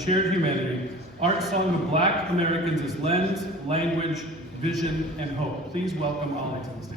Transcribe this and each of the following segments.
Shared Humanity, art song of Black Americans as lens, language, vision, and hope. Please welcome Ollie to the stage.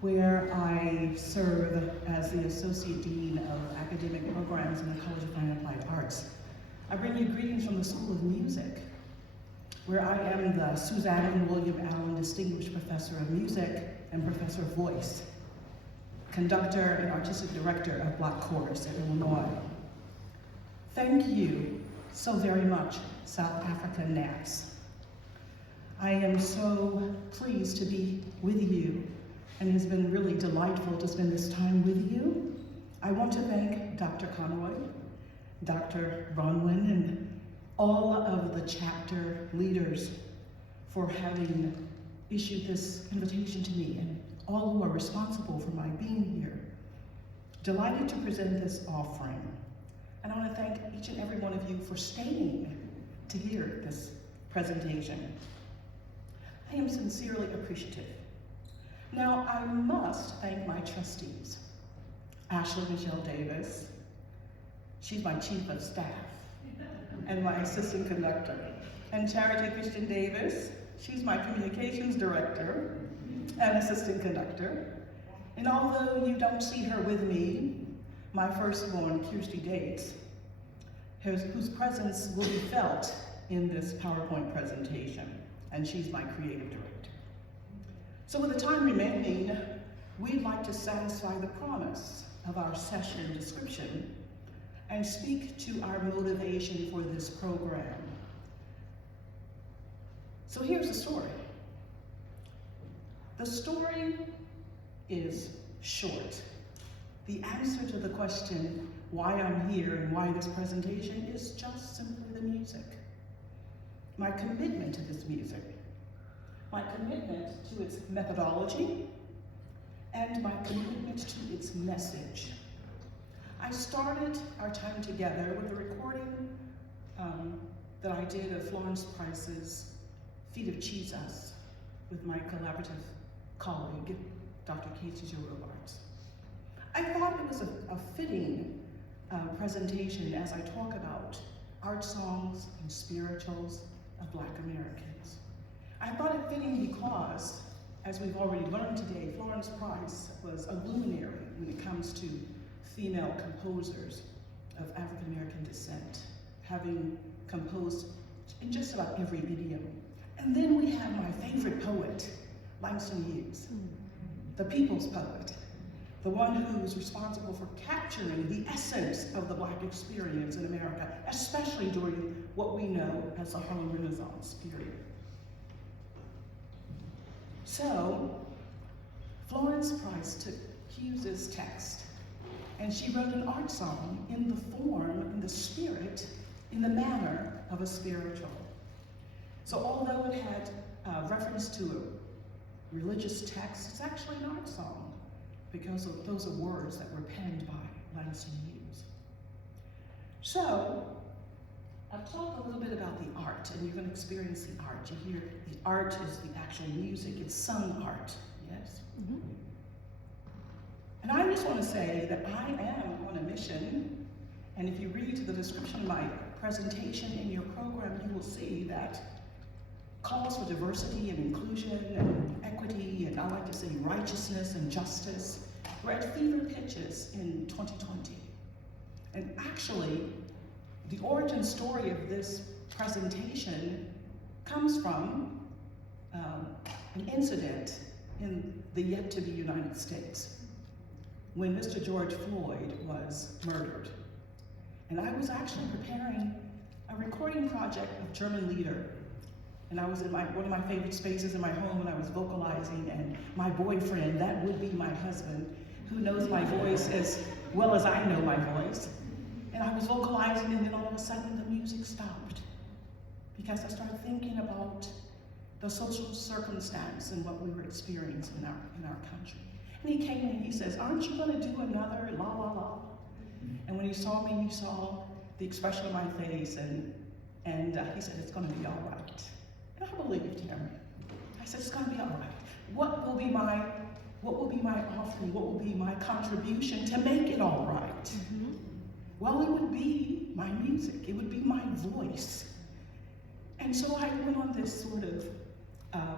Where I serve as the Associate Dean of Academic Programs in the College of Fine and Applied Arts. I bring you greetings from the School of Music, where I am the Suzanne William Allen Distinguished Professor of Music and Professor of Voice, conductor and artistic director of Black Chorus at Illinois. Thank you so very much, South Africa NAPS. I am so pleased to be with you, and it has been really delightful to spend this time with you. I want to thank Dr. Conroy, Dr. Bronwyn, and all of the chapter leaders for having issued this invitation to me, and all who are responsible for my being here. Delighted to present this offering. And I want to thank each and every one of you for staying to hear this presentation. I am sincerely appreciative. Now, I must thank my trustees. Ashley Michelle Davis, she's my chief of staff, and my assistant conductor. And Charity Christian Davis, she's my communications director and assistant conductor. And although you don't see her with me, my firstborn, Kirsty Dates, whose presence will be felt in this PowerPoint presentation, and she's my creative director. So with the time remaining, we'd like to satisfy the promise of our session description and speak to our motivation for this program. So here's the story. The story is short. The answer to the question, why I'm here and why this presentation, is just simply the music. My commitment to this music, my commitment to its methodology, and my commitment to its message. I started our time together with a recording that I did of Florence Price's Feet of Jesus with my collaborative colleague, Dr. Casey Robards. I thought it was a fitting presentation as I talk about art songs and spirituals of Black Americans. I thought it fitting because, as we've already learned today, Florence Price was a luminary when it comes to female composers of African American descent, having composed in just about every idiom. And then we have my favorite poet, Langston Hughes, the people's poet, the one who's responsible for capturing the essence of the Black experience in America, especially during what we know as the Harlem Renaissance period. So, Florence Price took Hughes's text and she wrote an art song in the form, in the spirit, in the manner of a spiritual. So although it had reference to a religious text, it's actually an art song because those are words that were penned by Langston Hughes. So, I've talked a little bit about the art, and you're going to experience the art. You hear the art is the actual music, it's sung art, yes? Mm-hmm. And I just want to say that I am on a mission, and if you read the description of my presentation in your program, you will see that calls for diversity and inclusion and equity, and I like to say righteousness and justice, were at fever pitches in 2020. And actually, the origin story of this presentation comes from an incident in the yet-to-be United States when Mr. George Floyd was murdered. And I was actually preparing a recording project of German Lieder. And I was in one of my favorite spaces in my home when I was vocalizing, and my boyfriend, that would be my husband, who knows my voice as well as I know my voice. And I was vocalizing, and then all of a sudden the music stopped because I started thinking about the social circumstance and what we were experiencing in our country. And he came and he says, "Aren't you going to do another la la la?" And when he saw me, he saw the expression of my face, and he said, "It's going to be all right." And I believed him. I said, "It's going to be all right. What will be my offering? What will be my contribution to make it all right?" Mm-hmm. Well, it would be my music. It would be my voice. And so I went on this sort of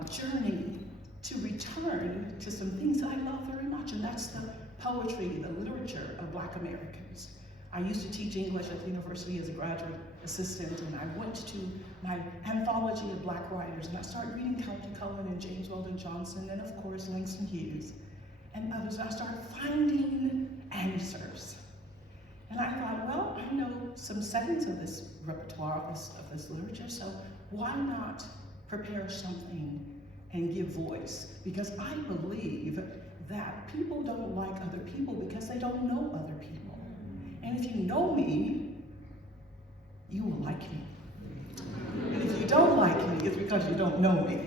journey to return to some things that I love very much, and that's the poetry, the literature of Black Americans. I used to teach English at the university as a graduate assistant, and I went to my anthology of Black writers, and I started reading Countee Cullen and James Weldon Johnson, and of course Langston Hughes, and others. And I started finding answers. And I thought, well, I know some settings of this repertoire, of this literature, so why not prepare something and give voice? Because I believe that people don't like other people because they don't know other people. And if you know me, you will like me. And if you don't like me, it's because you don't know me.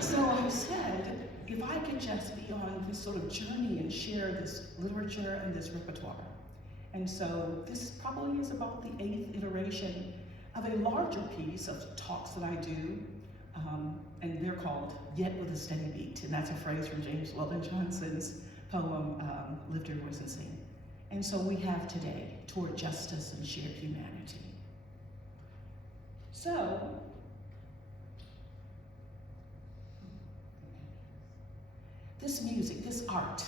So I said, if I could just be on this sort of journey and share this literature and this repertoire. And so this probably is about the 8th iteration of a larger piece of talks that I do, and they're called Yet With a Steady Beat, and that's a phrase from James Weldon Johnson's poem, Lift Your Voice and Sing. And so we have today, Toward Justice and Shared Humanity. So, this music, this art,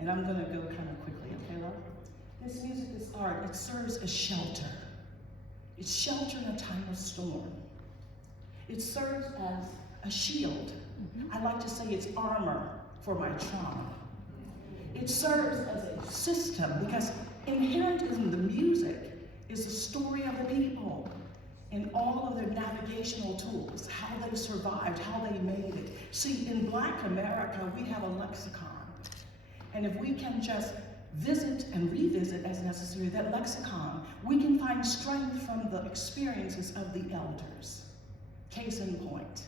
and I'm gonna go kind of quickly, okay, love? This music, this art, it serves as shelter. It's shelter in a time of storm. It serves as a shield I like to say it's armor for my trauma. It serves as a system because inherent in the music is the story of the people and all of their navigational tools, how they survived, how they made it. See, in Black America, we have a lexicon. And if we can just visit and revisit as necessary that lexicon, we can find strength from the experiences of the elders. Case in point,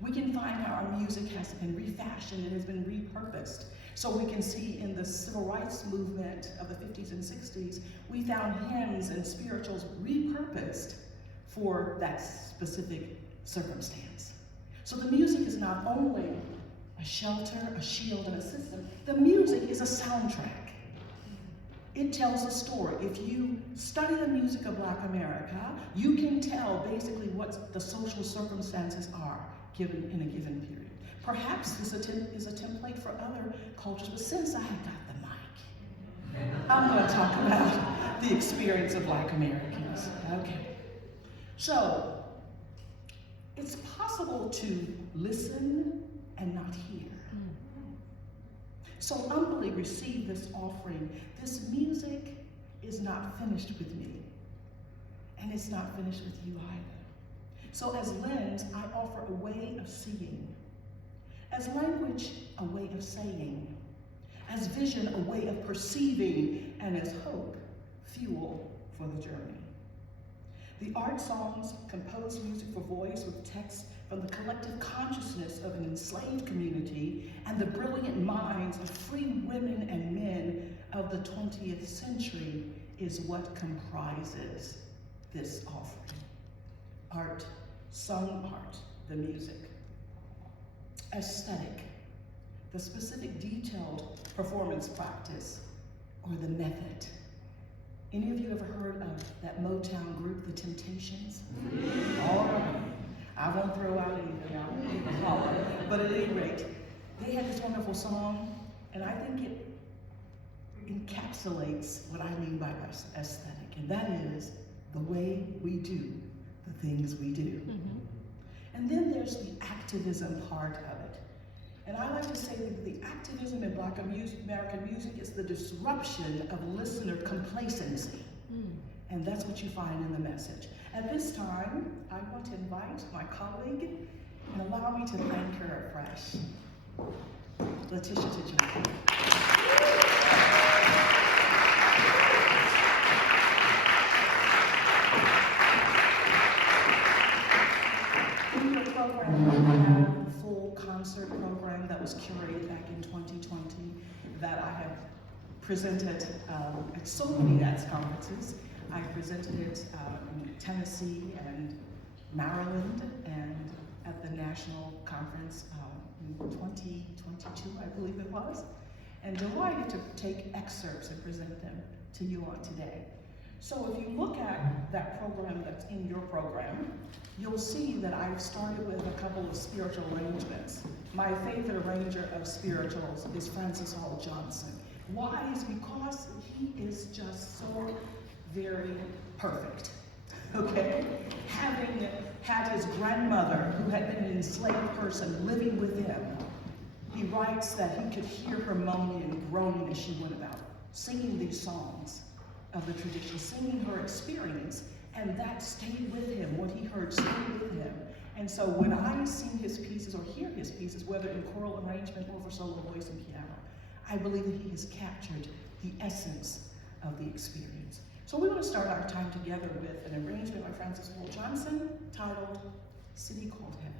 we can find how our music has been refashioned and has been repurposed. So we can see in the civil rights movement of the 50s and 60s, we found hymns and spirituals repurposed for that specific circumstance. So the music is not only a shelter, a shield, and a system. The music is a soundtrack. It tells a story. If you study the music of Black America, you can tell basically what the social circumstances are given in a given period. Perhaps this is a template for other cultures, but since I got the mic, I'm going to talk about the experience of Black Americans. Okay. So, it's possible to listen and not hear. So humbly receive this offering. This music is not finished with me, and it's not finished with you either. So as lens, I offer a way of seeing. As language, a way of saying. As vision, a way of perceiving. And as hope, fuel for the journey. The art songs compose music for voice with text from the collective consciousness of an enslaved community and the brilliant minds of free women and men of the 20th century is what comprises this offering. Art, sung art, the music. Aesthetic, the specific detailed performance practice or the method. Any of you ever heard of that Motown group, The Temptations? All right. I won't throw out anything, I won't give a holler. But at any rate, they had this wonderful song, and I think it encapsulates what I mean by aesthetic, and that is the way we do the things we do. And then there's the activism part of it. And I like to say that the activism in Black American music is the disruption of listener complacency. And that's what you find in the message. At this time, I want to invite my colleague and allow me to thank her afresh, Letitia, to join me. In your program, we have a full concert program that was curated back in 2020 that I have presented at so many dance conferences. I presented it in Tennessee and Maryland and at the national conference in 2022, I believe it was, and delighted to take excerpts and present them to you on today. So if you look at that program that's in your program, you'll see that I've started with a couple of spiritual arrangements. My favorite arranger of spirituals is Francis Hall Johnson. Why? Is because he is just so very perfect, okay? Having had his grandmother, who had been an enslaved person, living with him, he writes that he could hear her moaning and groaning as she went about, singing these songs of the tradition, singing her experience, and that stayed with him. What he heard stayed with him. And so when I sing his pieces or hear his pieces, whether in choral arrangement or for solo voice and piano, I believe that he has captured the essence of the experience. So we want to start our time together with an arrangement by Francis Hall Johnson titled City Called Heaven.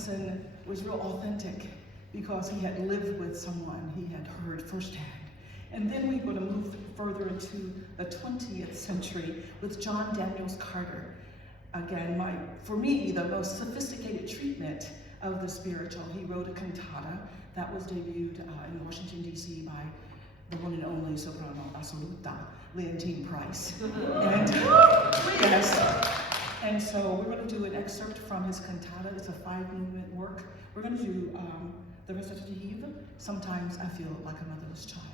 Robinson was real authentic because he had lived with someone he had heard firsthand. And then we're going to move further into the 20th century with John Daniels Carter. Again, for me, the most sophisticated treatment of the spiritual. He wrote a cantata that was debuted in Washington, D.C. by the one and only soprano assoluta, Leontine Price. And yes. And so we're going to do an excerpt from his cantata. It's a 5-movement work. We're going to do the Recital. Sometimes I feel like a motherless child.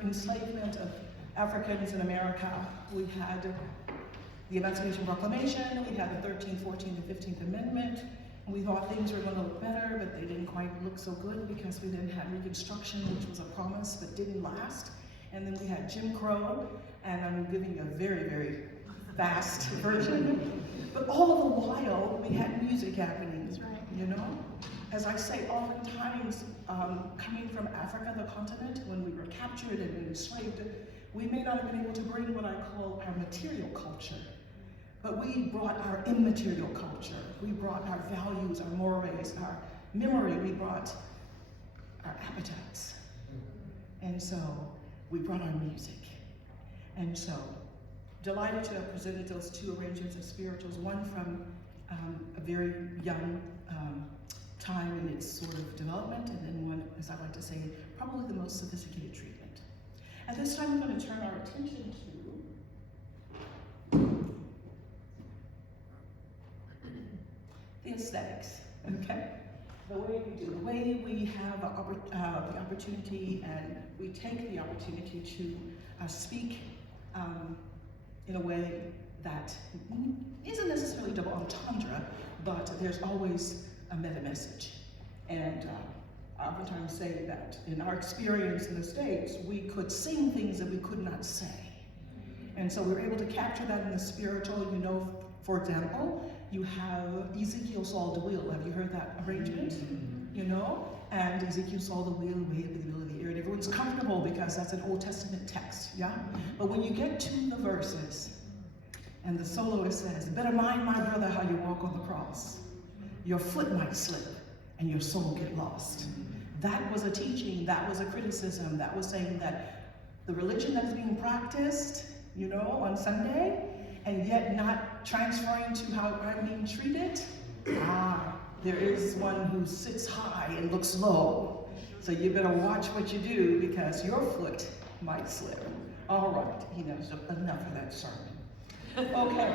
Enslavement of Africans in America, we had the Emancipation Proclamation, we had the 13th, 14th, and 15th Amendment, and we thought things were going to look better, but they didn't quite look so good because we didn't have Reconstruction, which was a promise but didn't last. And then we had Jim Crow, and I'm giving you a very, very fast version. But all the while, we had music happening, you know? As I say, oftentimes, coming from Africa, the continent, when we were captured and enslaved, we may not have been able to bring what I call our material culture, but we brought our immaterial culture. We brought our values, our mores, our memory. We brought our appetites. And so we brought our music. And so, delighted to have presented those 2 arrangements of spirituals, one from a very young time in its sort of development, and then one, as I like to say, probably the most sophisticated treatment. At this time, we're going to turn our attention to the aesthetics, okay? the way we have the opportunity and we take the opportunity to speak in a way that isn't necessarily double entendre, but there's always a meta message. And I oftentimes say that in our experience in the States, we could sing things that we could not say. And so we were able to capture that in the spiritual. You know, for example, you have Ezekiel saw the wheel. Have you heard that arrangement? You know? And Ezekiel saw the wheel way up in the middle of the air. And everyone's comfortable because that's an Old Testament text, yeah? But when you get to the verses, and the soloist says, better mind, my brother, how you walk on the cross. Your foot might slip, and your soul get lost. That was a teaching, that was a criticism, that was saying that the religion that is being practiced, you know, on Sunday, and yet not transferring to how I'm being treated, there is one who sits high and looks low. So you better watch what you do because your foot might slip. All right, enough of that sermon. Okay.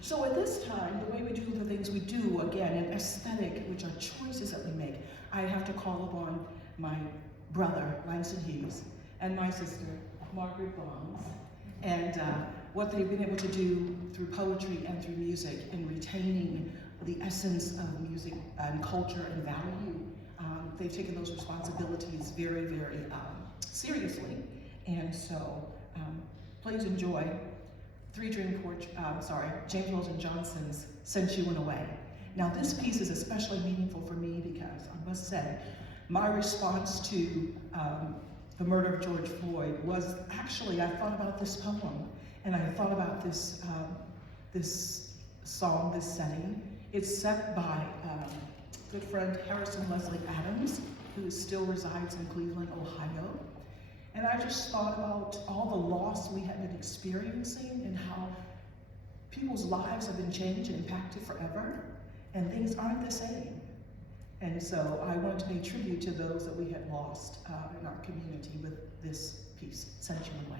So at this time, the way we do the things we do, again, an aesthetic, which are choices that we make, I have to call upon my brother, Langston Hughes, and my sister, Margaret Bonds, and what they've been able to do through poetry and through music in retaining the essence of music and culture and value. They've taken those responsibilities very, very seriously. And so please enjoy James Weldon Johnson's Since You Went Away. Now this piece is especially meaningful for me because I must say, my response to the murder of George Floyd was actually, I thought about this poem, and I thought about this, this song, this setting. It's set by good friend Harrison Leslie Adams, who still resides in Cleveland, Ohio. And I just thought about all the loss we have been experiencing and how people's lives have been changed and impacted forever, and things aren't the same. And so I want to pay tribute to those that we had lost in our community with this piece, Sent You Away.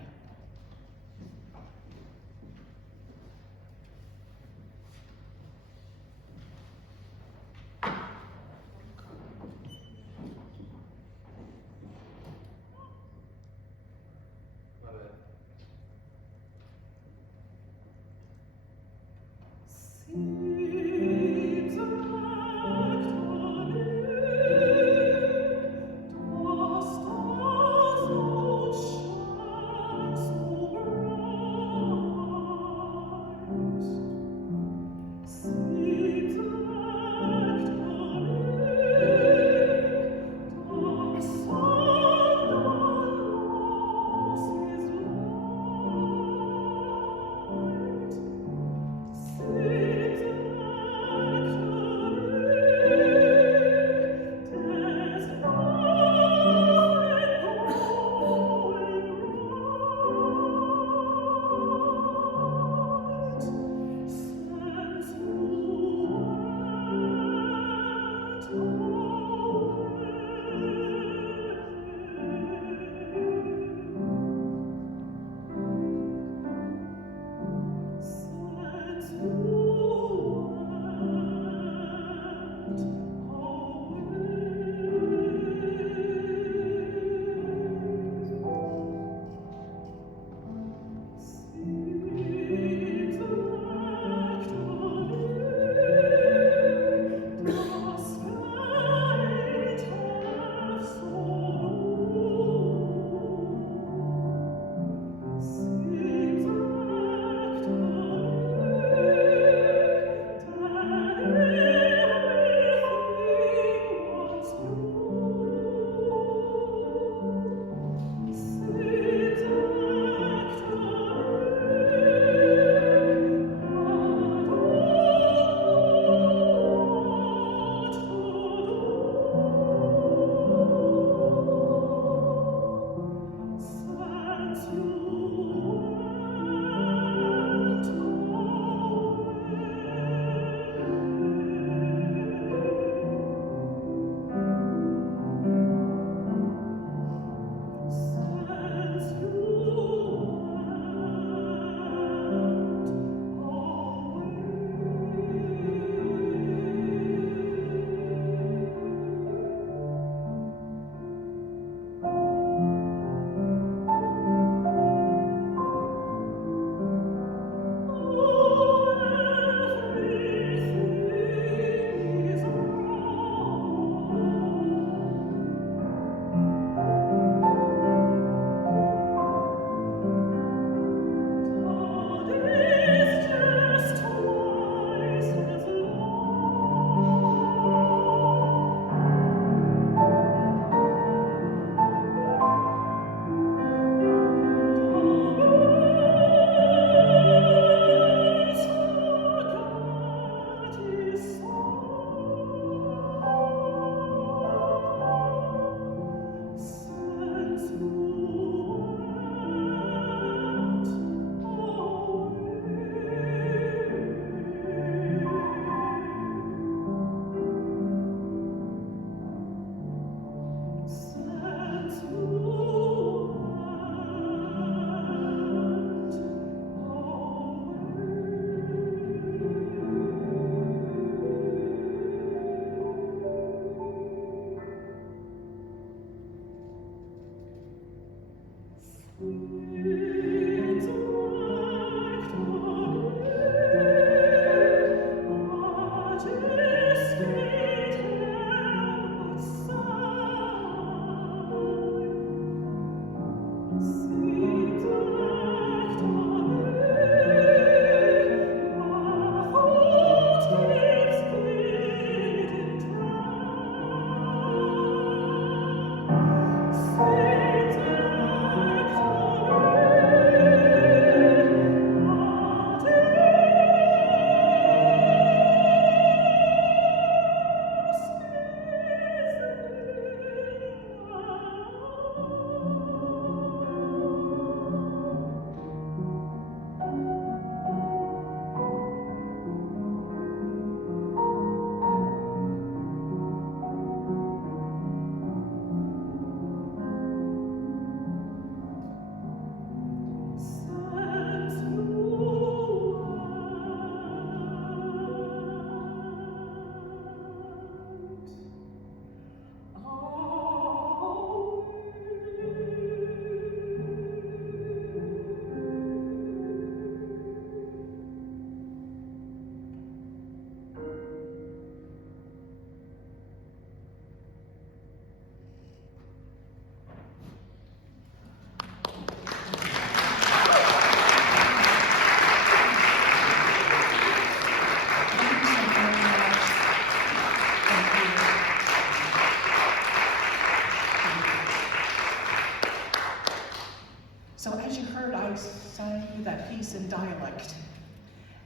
dialect.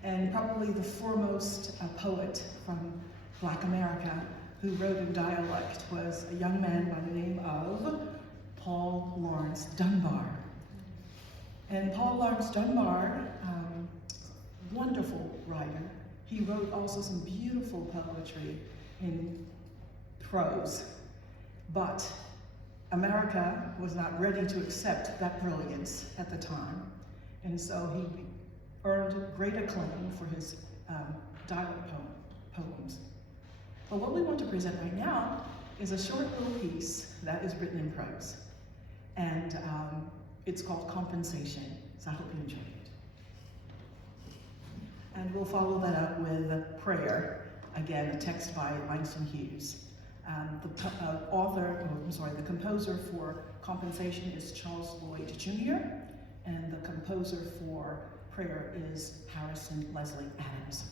And probably the foremost poet from Black America who wrote in dialect was a young man by the name of Paul Laurence Dunbar. And Paul Laurence Dunbar, wonderful writer. He wrote also some beautiful poetry in prose, but America was not ready to accept that brilliance at the time, and so he earned great acclaim for his dialect poems. But what we want to present right now is a short little piece that is written in prose, and it's called Compensation, so I hope you enjoy it. And we'll follow that up with prayer, again, a text by Langston Hughes. The composer for Compensation is Charles Lloyd Jr., and the composer for prayer is Harrison Leslie Adams.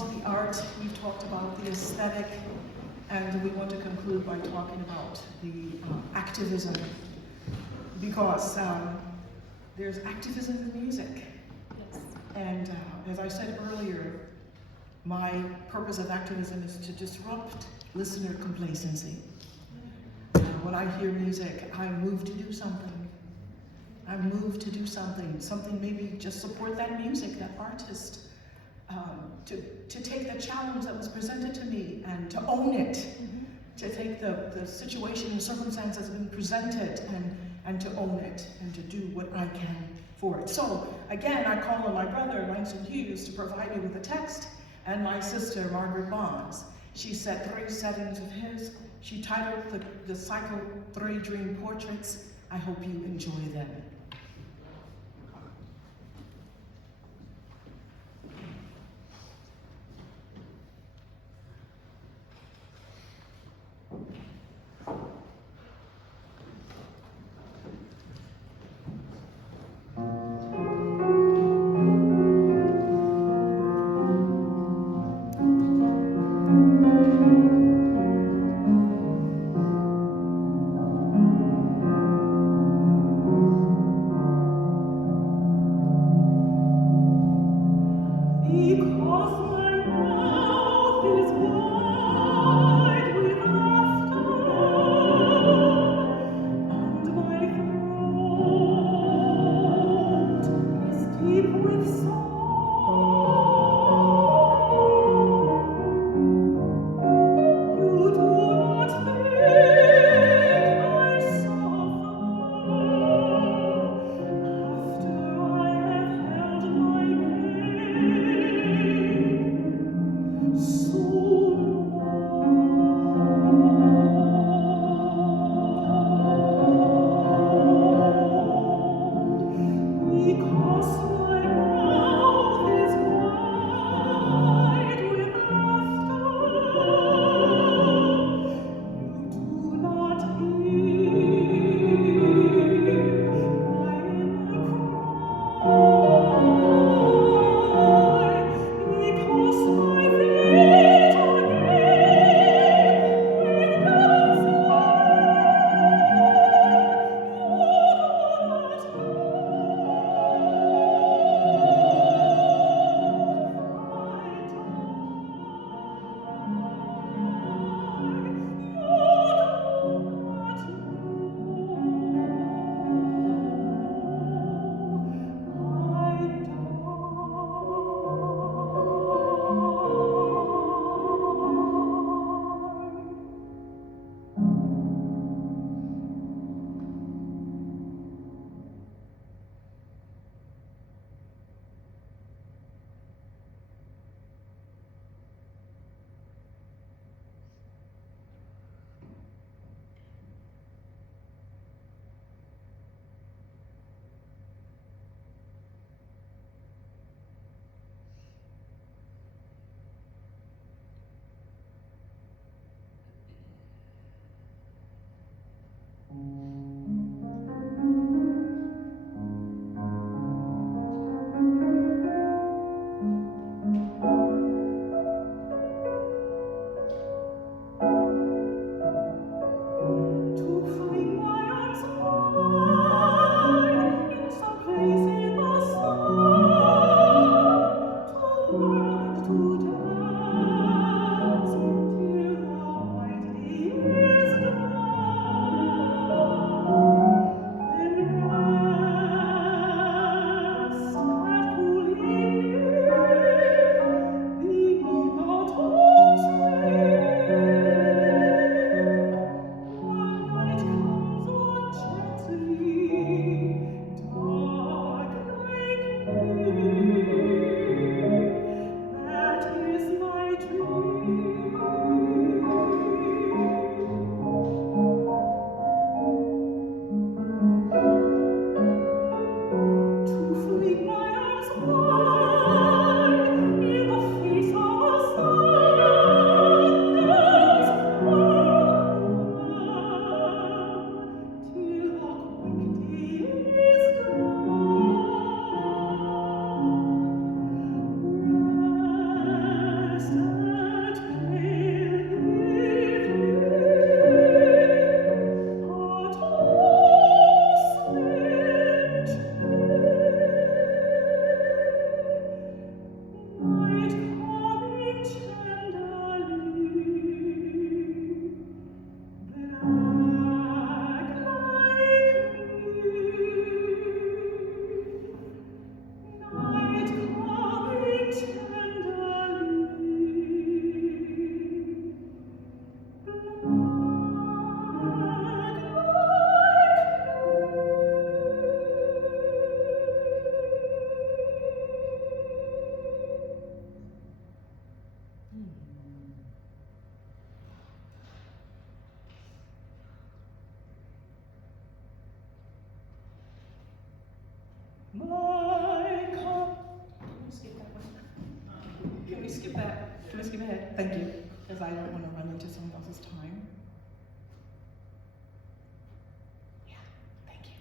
about the art, we've talked about the aesthetic, and we want to conclude by talking about the activism, because there's activism in music. Yes. And as I said earlier, my purpose of activism is to disrupt listener complacency. When I hear music, I'm moved to do something. I'm moved to do something maybe just support that music, that artist, to take the challenge that was presented to me and to own it, to take the situation and circumstance that's been presented and to own it and to do what I can for it. So again, I call on my brother, Langston Hughes, to provide me with a text, and my sister, Margaret Bonds. She set 3 settings of his. She titled the cycle 3 Dream Portraits. I hope you enjoy them. Because my feet thank you, because I don't want to run into someone else's time. Yeah, thank you.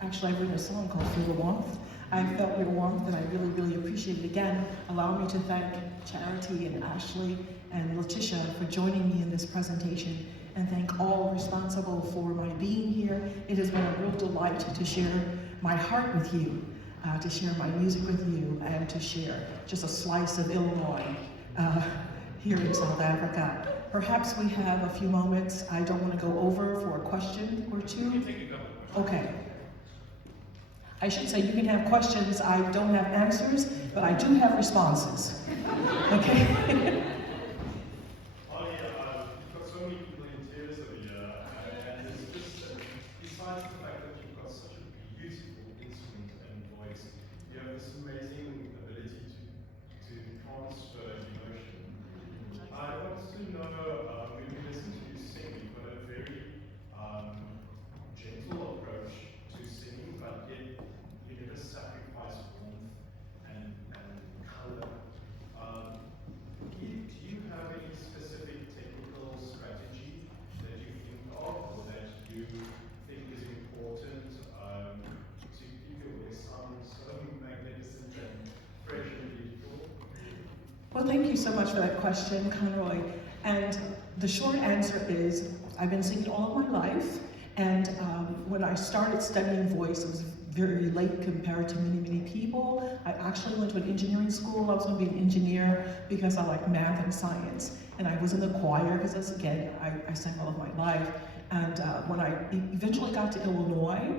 Actually, I've written a song called Feel the Warmth. I felt your warmth, and I really, really appreciate it. Again, allow me to thank Charity and Ashley and Letitia for joining me in this presentation, and thank all responsible for my being here. It has been a real delight to share my heart with you, to share my music with you, and to share just a slice of Illinois here in South Africa. Perhaps we have a few moments. I don't want to go over for a question or two. Okay. I should say you can have questions. I don't have answers, but I do have responses. Okay? Ollie, you've got so many people in tears over here, and it's just, besides the fact that you've got such a beautiful instrument and voice, you have this amazing ability to transfer emotion. I want to know, when we listen to you sing, you've got a very gentle approach to singing, but yet you never sacrifice warmth and color. Do you have any specific technical strategy that you think of, or that you think is important to keep your voice sound so magnificent and fresh and beautiful? Well, thank you so much for that question, Conroy. And the short answer is, I've been singing all of my life, and when I started studying voice, it was very late compared to many, many people. I actually went to an engineering school. I was going to be an engineer because I like math and science. And I was in the choir because, that's, again, I sang all of my life. And when I eventually got to Illinois,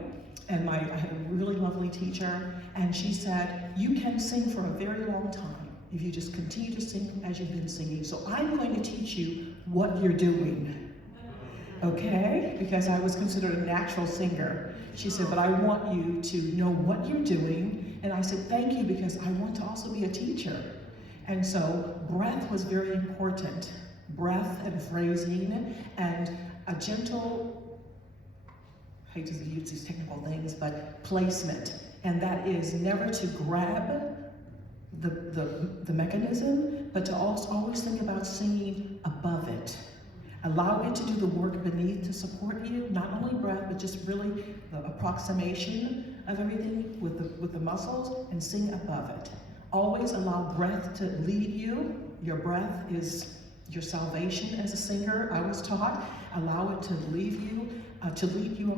and I had a really lovely teacher, and she said, you can sing for a very long time if you just continue to sing as you've been singing. So I'm going to teach you what you're doing. Okay? Because I was considered a natural singer. She said, but I want you to know what you're doing. And I said, thank you, because I want to also be a teacher. And so breath was very important. Breath and phrasing and a gentle, I hate to use these technical things, but placement. And that is never to grab the mechanism, but to also always think about singing above it. Allow it to do the work beneath to support you, not only breath, but just really the approximation of everything with the muscles, and sing above it. Always allow breath to lead you. Your breath is your salvation as a singer, I was taught. Allow it to lead you. to lead you,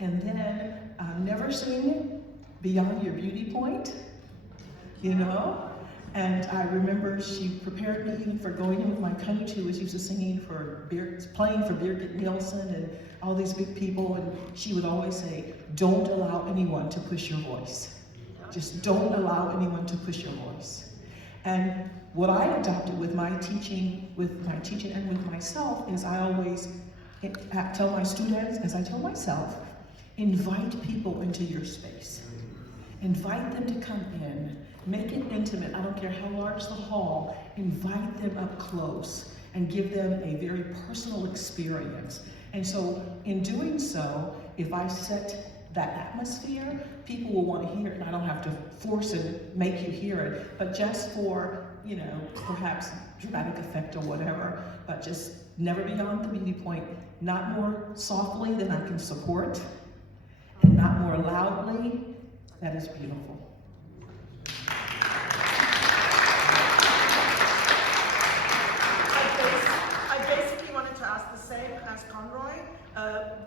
and then never sing beyond your beauty point, you know? And I remember she prepared me even for going in with my coach, who was used to playing for Birgit Nielsen and all these big people, and she would always say, don't allow anyone to push your voice. Just don't allow anyone to push your voice. And what I adopted with my teaching and with myself is I always tell my students, as I tell myself, invite people into your space. Invite them to come in. Make it intimate. I don't care how large the hall. Invite them up close and give them a very personal experience. And so in doing so, if I set that atmosphere, people will want to hear it, and I don't have to force it, make you hear it, but just for, you know, perhaps dramatic effect or whatever, but just never beyond the beauty point, not more softly than I can support, and not more loudly. That is beautiful. I basically wanted to ask the same as Conroy,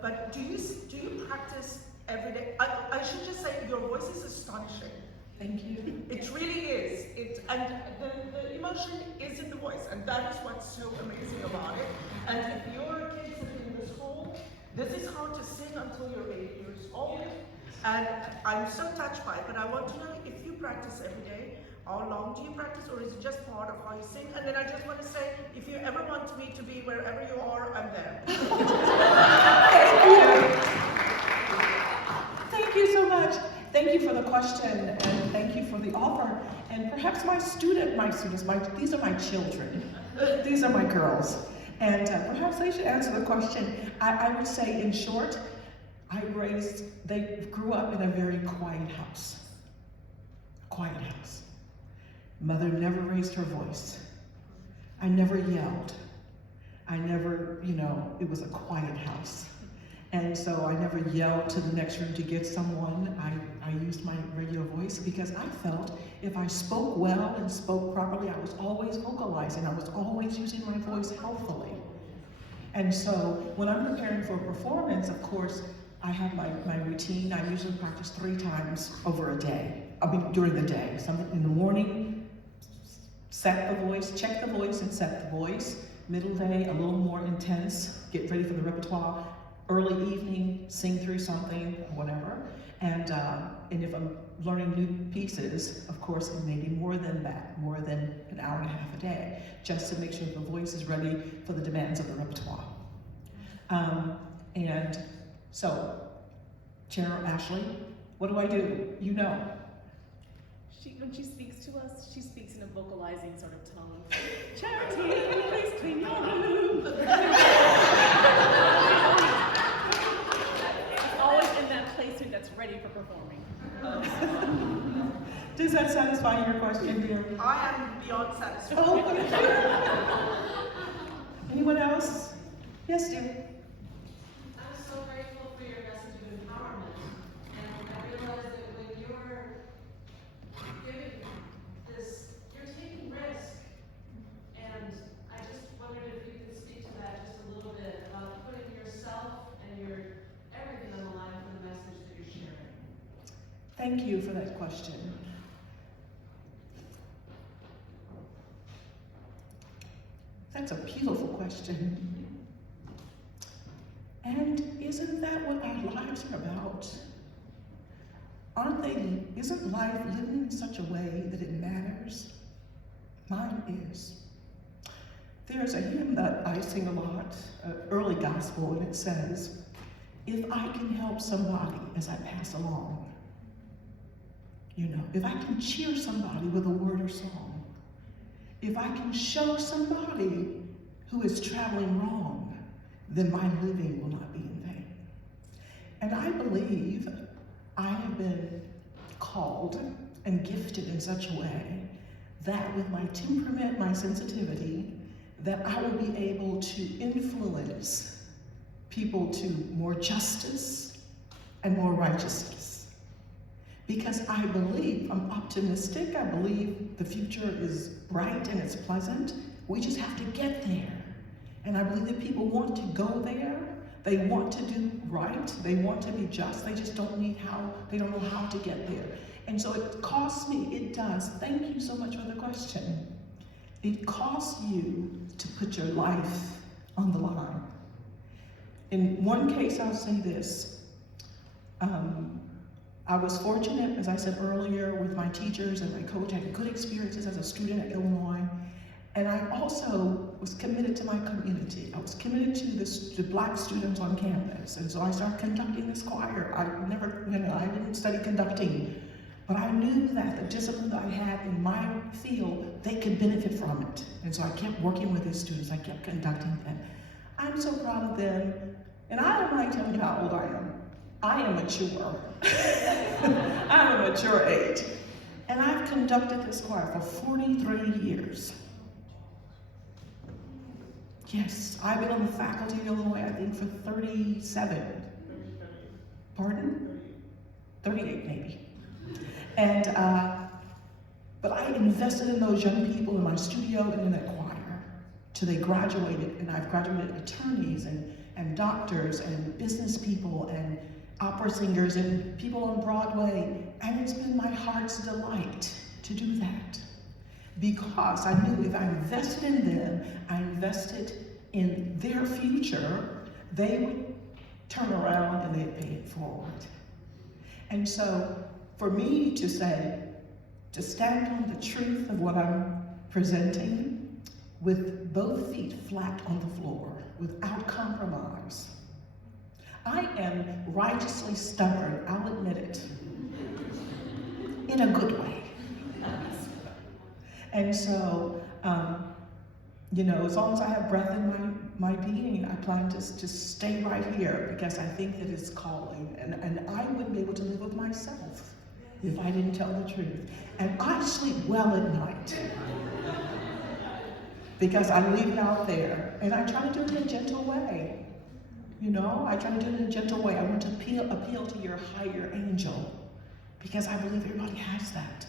but do you practice every day? I should just say your voice is astonishing. Thank you. It really is. And the emotion is in the voice, and that is what's so amazing about it. And if you're a kid sitting in the school, this is how to sing until you're 8 years old. And I'm so touched by it, but I want to know if you practice every day, how long do you practice, or is it just part of how you sing? And then I just want to say, if you ever want me to be wherever you are, I'm there. Thank you so much. Thank you for the question, and thank you for the offer. And perhaps these are my children. These are my girls. And perhaps they should answer the question. I would say, in short, they grew up in a very quiet house. Quiet house. Mother never raised her voice. I never yelled. I never, it was a quiet house. And so I never yelled to the next room to get someone. I used my regular voice because I felt if I spoke well and spoke properly, I was always vocalizing. I was always using my voice healthfully. And so when I'm preparing for a performance, of course, I have my routine. I usually practice 3 times over a day. During the day. Something in the morning, set the voice, check the voice and set the voice. Middle day, a little more intense, get ready for the repertoire. Early evening, sing through something, whatever. And if I'm learning new pieces, of course, it may be more than that, more than an hour and a half a day, just to make sure the voice is ready for the demands of the repertoire. And so, Chair Ashley, what do I do? You know. When she speaks to us, she speaks in a vocalizing sort of tone. Charity, please clean your room. It's always in that place that's ready for performing. Does that satisfy your question, dear? I am beyond satisfied. Oh, thank you. Anyone else? Yes, dear. I'm so grateful for your message of empowerment, and I realize that when you're giving this, you're taking risk, and I just wondered if you could speak to that just a little bit about putting yourself and your everything on the line for the message that you're sharing. Thank you for that question. That's a beautiful question. And isn't that what our lives are about? Isn't life living in such a way that it matters? Mine is. There's a hymn that I sing a lot, early gospel, and it says, if I can help somebody as I pass along, if I can cheer somebody with a word or song, if I can show somebody who is traveling wrong, then my living will not be in vain. And I believe I have been called and gifted in such a way that with my temperament, my sensitivity, that I will be able to influence people to more justice and more righteousness. Because I believe, I'm optimistic, I believe the future is bright and it's pleasant. We just have to get there. And I believe that people want to go there, They want to do right, they want to be just, they just don't know how to get there. And so it costs me, it does. Thank you so much for the question. It costs you to put your life on the line. In one case, I'll say this. I was fortunate, as I said earlier, with my teachers and my coach. I had good experiences as a student at Illinois. And I also was committed to my community. I was committed to the Black students on campus. And so I started conducting this choir. I didn't study conducting, but I knew that the discipline that I had in my field, they could benefit from it. And so I kept working with these students. I kept conducting them. I'm so proud of them. And I don't mind telling you how old I am. I am mature. I'm a mature age. And I've conducted this choir for 43 years. Yes, I've been on the faculty in Illinois, I think, for 37. Pardon? 38 maybe. And, but I invested in those young people in my studio and in that choir till they graduated. And I've graduated attorneys and doctors and business people and opera singers and people on Broadway. And it's been my heart's delight to do that. Because I knew if I invested in them, I invested in their future, they would turn around and they'd pay it forward. And so for me to say, to stand on the truth of what I'm presenting with both feet flat on the floor, without compromise. I am righteously stubborn, I'll admit it, in a good way. And so, as long as I have breath in my being, I plan to stay right here because I think that it's calling. And I wouldn't be able to live with myself if I didn't tell the truth. And I sleep well at night because I leave it out there. And I try to do it in a gentle way. I try to do it in a gentle way. I want to appeal to your higher angel because I believe everybody has that.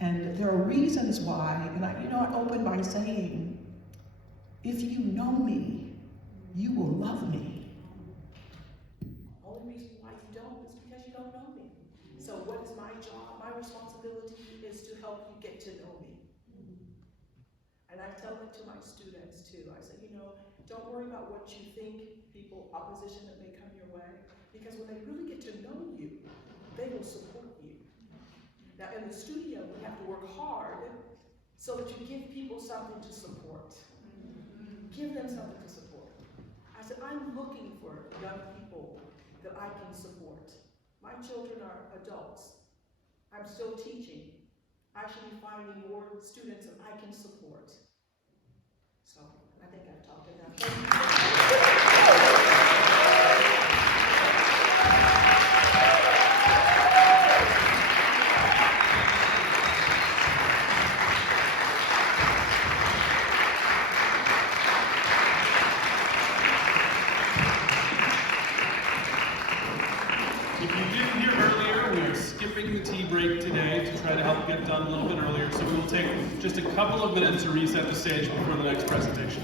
And there are reasons why, and I open by saying, if you know me, you will love me. The only reason why you don't is because you don't know me. So what is my job? My responsibility is to help you get to know me. And I tell it to my students too. I say, don't worry about what you think, opposition that may come your way, because when they really get to know you, they will support you. Now in the studio, we have to work hard so that you give people something to support. Give them something to support. I said, I'm looking for young people that I can support. My children are adults. I'm still teaching. I should be finding more students that I can support. So I think I've talked enough. The tea break today to try to help get done a little bit earlier, so we'll take just a couple of minutes to reset the stage before the next presentation.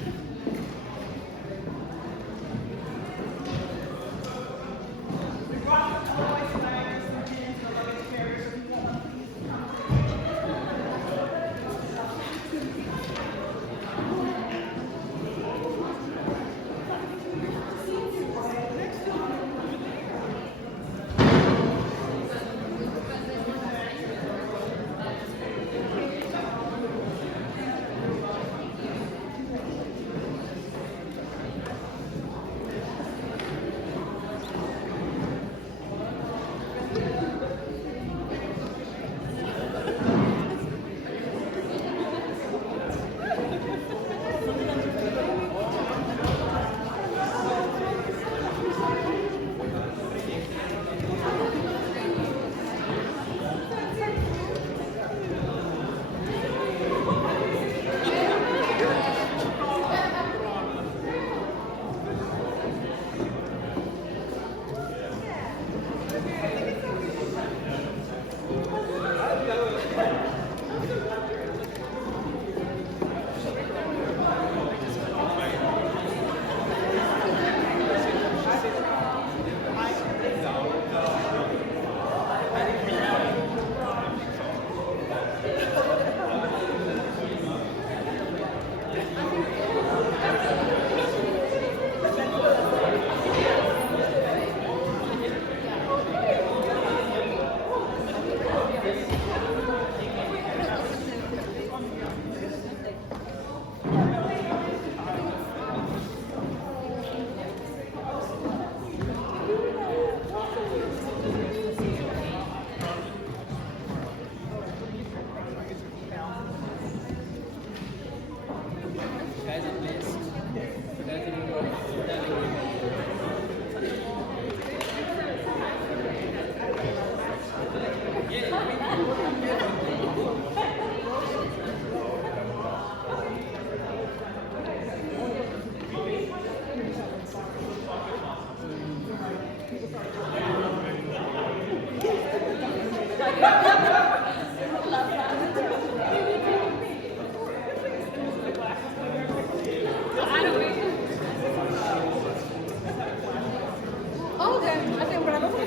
Oh, okay. I think we're going to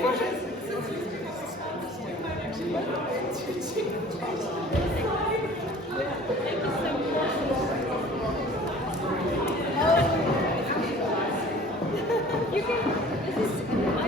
You can, this is my